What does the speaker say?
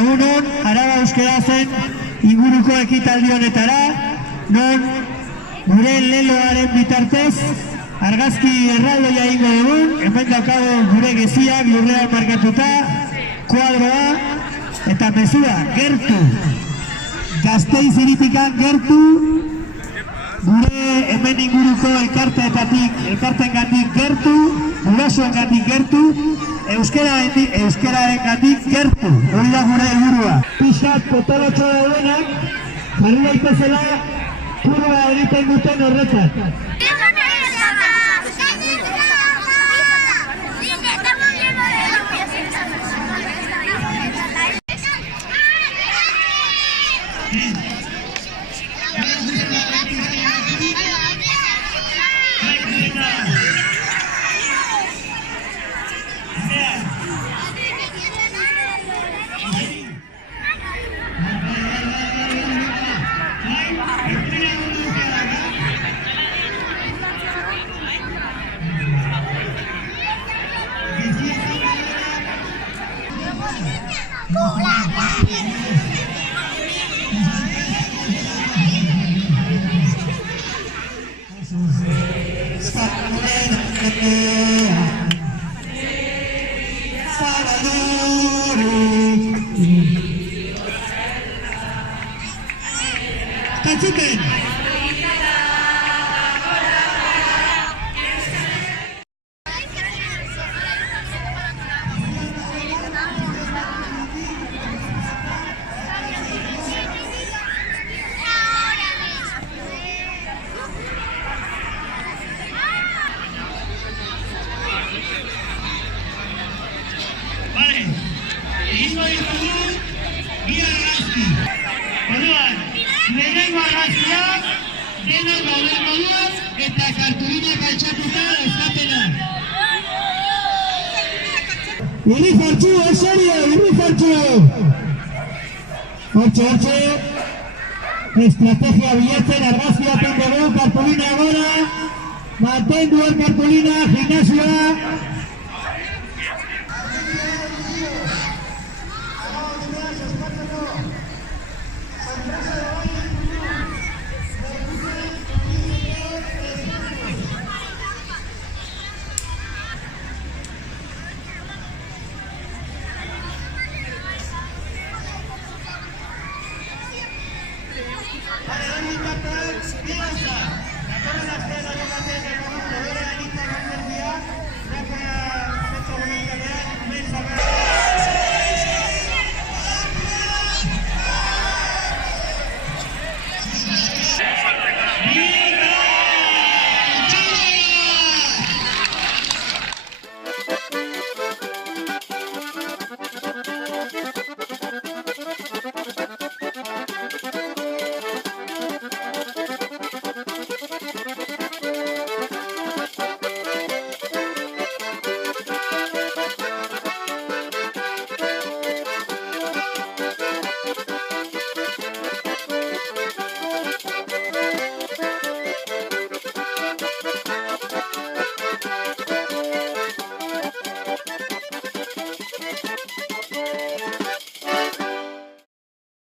Egunon, Araba Euskera zen inguruko ekitaldi honetara, non gure leloaren bitartez, argazki erraldoia ingo dugun, hemen daukago gure geziak lurrean markatuta, kuadroa, eta mezua, gertu. Gazteiz iripikan gertu, gure hemen inguruko elkartengatik gertu, gurasoengatik gertu, euskararengatik gertu, hori da gure helburua. Pixat potolotxo daudenak, jarri daitezela kurba egiten duten horretan. Lehenengo argazkiak, denak gauden moduan, eta kartulinak altxatuta eskapena. Irri fartxu, serio, irri fartxu! Hortxe, estrategia bilatzen, argazki baten dugu, kartulina gora, mantendu el kartulina, gimnasioa,